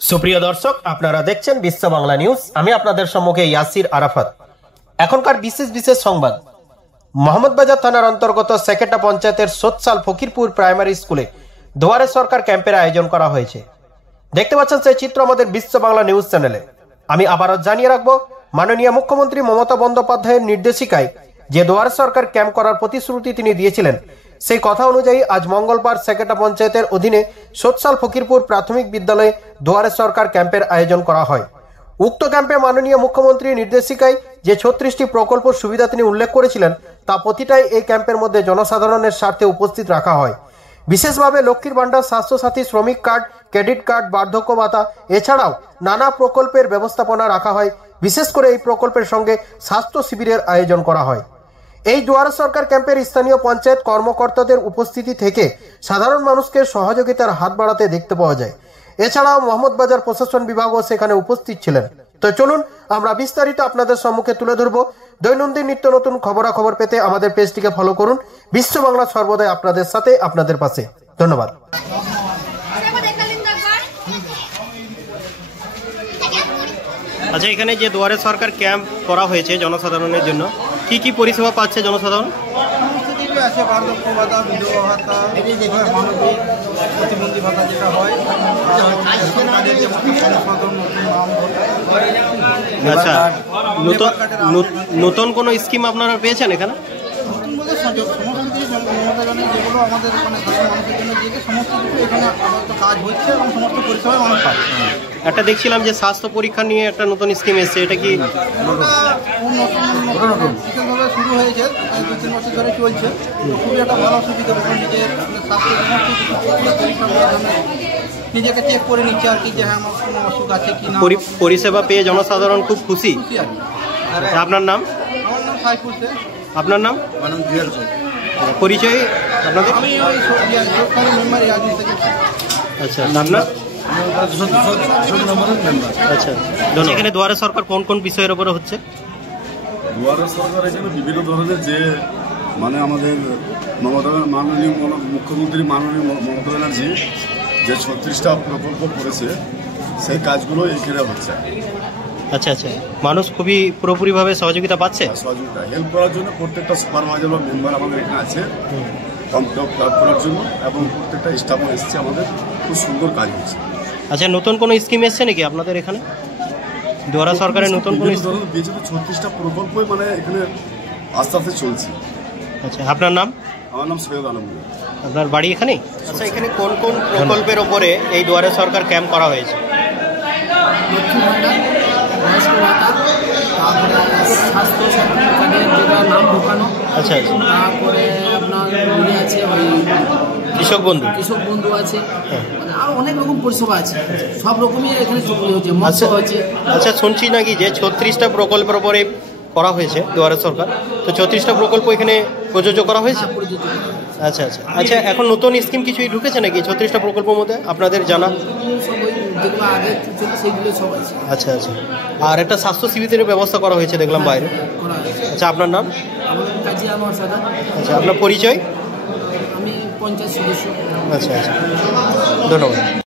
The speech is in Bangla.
সুপ্রিয় দর্শক, আপনারা দেখছেন বিশ্ব বাংলা নিউজ। আমি আপনাদের সম্মুখে ইয়াসির আরাফাত। এখনকার বিশেষ বিশেষ সংবাদ। মোহাম্মদবাজার থানার অন্তর্গত সেকেটা পঞ্চায়েতের সোৎসাল ফকিরপুর প্রাইমারি স্কুলে দুয়ারে সরকার ক্যাম্পের আয়োজন করা হয়েছে। দেখতে পাচ্ছেন সেই চিত্র আমাদের বিশ্ব বাংলা নিউজ চ্যানেলে। আমি আবারও জানিয়ে রাখবো, মাননীয় মুখ্যমন্ত্রী মমতা বন্দ্যোপাধ্যায়ের নির্দেশিকায় যে দুয়ারে সরকার ক্যাম্প করার প্রতিশ্রুতি তিনি দিয়েছিলেন, সেই কথা অনুযায়ী আজ মঙ্গলবার সেকেটা পঞ্চায়েতের অধীনে সোৎসাল ফকিরপুর প্রাথমিক বিদ্যালয়ে দুয়ারে সরকার ক্যাম্পের আয়োজন করা হয়। উক্ত ক্যাম্পে মাননীয় মুখ্যমন্ত্রীর নির্দেশিকায় যে 36টি প্রকল্প সুবিধা তিনি উল্লেখ করেছিলেন, তা প্রতিটাই এই ক্যাম্পের মধ্যে জনসাধারণের স্বার্থে উপস্থিত রাখা হয়। বিশেষভাবে লক্ষ্মীর ভাণ্ডার, স্বাস্থ্যসাথী, শ্রমিক কার্ড, ক্রেডিট কার্ড, বার্ধক্য ভাতা এছাড়াও নানা প্রকল্পের ব্যবস্থাপনা রাখা হয়। বিশেষ করে এই প্রকল্পের সঙ্গে স্বাস্থ্য শিবিরের আয়োজন করা হয়। এই দুয়ারে সরকার ক্যাম্পের স্থানীয় পঞ্চায়েত কর্মকর্তাদের উপস্থিতি থেকে সাধারণ মানুষকে সহযোগিতার হাত বাড়াতে দেখতে পাওয়া যায়। এছাড়াও মোহাম্মদবাজার প্রশাসন বিভাগও সেখানে উপস্থিত ছিলেন। তো চলুন আমরা বিস্তারিত আপনাদের সম্মুখে তুলে ধরব। দৈনন্দিন নিত্য নতুন খবরাখবর পেতে আমাদের পেজটিকে ফলো করুন। বিশ্ব বাংলা সর্বদাই আপনাদের সাথে, আপনাদের পাশে। ধন্যবাদ। আচ্ছা, এখানে যে দুয়ারে সরকার ক্যাম্প করা হয়েছে জনসাধারণের জন্য, কি কি পরিষেবা পাচ্ছে জনসাধারণ? আছে বার্ধক্য ভাতা, বিধবা ভাতা, মানবিক প্রতিবন্ধী ভাতা যেটা হয়, কার্ডের যে সংশোধন, নতুন নাম ভোটার। আচ্ছা, নতুন কোনো স্কিম আপনারা পেয়েছেন এখানে? নতুন বলতে সমস্ত কিছু মমতা জানেন যেগুলো আমাদের মানে সাধারণ মানুষের জন্য দিয়েছে, সমস্ত কিছু এখানে আপাতত কাজ হচ্ছে এবং সমস্ত পরিষেবায় মানুষ পাচ্ছে। একটা দেখছিলাম যে স্বাস্থ্য পরীক্ষা নিয়ে একটা নতুন স্কিম এসেছে, এটা কি বিশেষভাবে শুরু হয়েছে? 2-3 বছর ধরে চলছে। খুবই একটা ভালো সুবিধা। নিজের স্বাস্থ্য সমস্ত কিছু পরীক্ষার মাধ্যমে নিজেকে চেক করে নিচ্ছে আর কি, যে হ্যাঁ আমার কোনো অসুখ আছে কি না। পরিষেবা পেয়ে জনসাধারণ খুব খুশি। আর কি। আপনার নাম? আমার নাম সাইফুল শেখ। আপনার নাম? জুয়েল শেখ। পরিচয় আপনাদের? আমি ওই মেম্বার ইয়াজি থেকে। আচ্ছা, আপনার? আচ্ছা, এখানে দুয়ারে সরকার কোন কোন বিষয়ের উপরে হচ্ছে? দুয়ারে সরকার এখানে বিভিন্ন ধরনের যে মানে আমাদের মাননীয় মুখ্যমন্ত্রী মাননীয় মমতা ব্যানার্জি যে 36টা প্রকল্প করেছে, সেই কাজগুলো এখানে হচ্ছে। আচ্ছা আচ্ছা, মানুষ খুবই পুরোপুরিভাবে সহযোগিতা পাচ্ছে। সহযোগিতা হেল্প করার জন্য প্রত্যেকটা সুপারভাইজার বা মেম্বার আমাদের এখানে আছে হেল্প করার জন্য, এবং প্রত্যেকটা স্টাফও এসছে। আমাদের খুব সুন্দর কাজ হচ্ছে। আচ্ছা, নতুন কোনো স্কিম এসছে নাকি আপনাদের এখানে? দুয়ারা সরকারের নতুন কোনো ধরুন দিয়েছে তো 36টা প্রকল্পই মানে এখানে আস্তে আস্তে চলছে। আচ্ছা, আপনার নাম? আমার নাম সৈয়দ আলমগীর। আপনার বাড়ি এখানে? আচ্ছা, এখানে কোন কোন প্রকল্পের ওপরে এই দুয়ারে সরকার ক্যাম্প করা হয়েছে? লক্ষ্মী ভাণ্ডার, বয়স্ক ভাতা, তারপরে স্বাস্থ্য সার্টিফিকেটের যেটা নাম ঢোকানো। আচ্ছা আচ্ছা, তারপরে আপনার আছে ওই কৃষক বন্ধু আছে, মানে আরও অনেক রকম পরিষেবা আছে। সব রকমই এখানে হচ্ছে, মৎস্য হচ্ছে। আচ্ছা, শুনছি নাকি যে 36টা প্রকল্পের উপরে করা হয়েছে দুয়ারে সরকার, তো 36টা প্রকল্প এখানে প্রযোজ্য করা হয়েছে। আচ্ছা আচ্ছা আচ্ছা, এখন নতুন স্কিম কিছুই ঢুকেছে নাকি 36টা প্রকল্পের মধ্যে আপনাদের জানা? যেগুলো আগে ছিল সেগুলো সব আছে। আচ্ছা আচ্ছা, আর একটা স্বাস্থ্য শিবিরের ব্যবস্থা করা হয়েছে দেখলাম বাইরে। আচ্ছা, আপনার নাম? আমার কাজী আমার সাদা। আচ্ছা, আপনার পরিচয়? আমি পঞ্চায়েত সদস্য। আচ্ছা আচ্ছা, ধন্যবাদ।